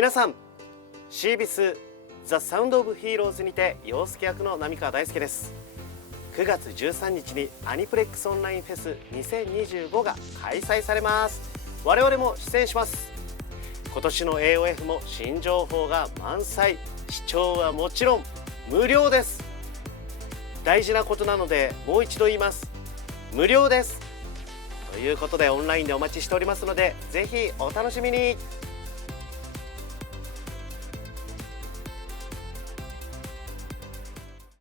皆さん、シービスザ・サウンド・オブ・ヒーローズにて陽介役の浪川大輔です。9月13日にアニプレックスオンラインフェス2025が開催されます。我々も出演します。今年の AOF も新情報が満載、視聴はもちろん無料です。大事なことなのでもう一度言います。無料です。ということでオンラインでお待ちしておりますので、ぜひお楽しみに。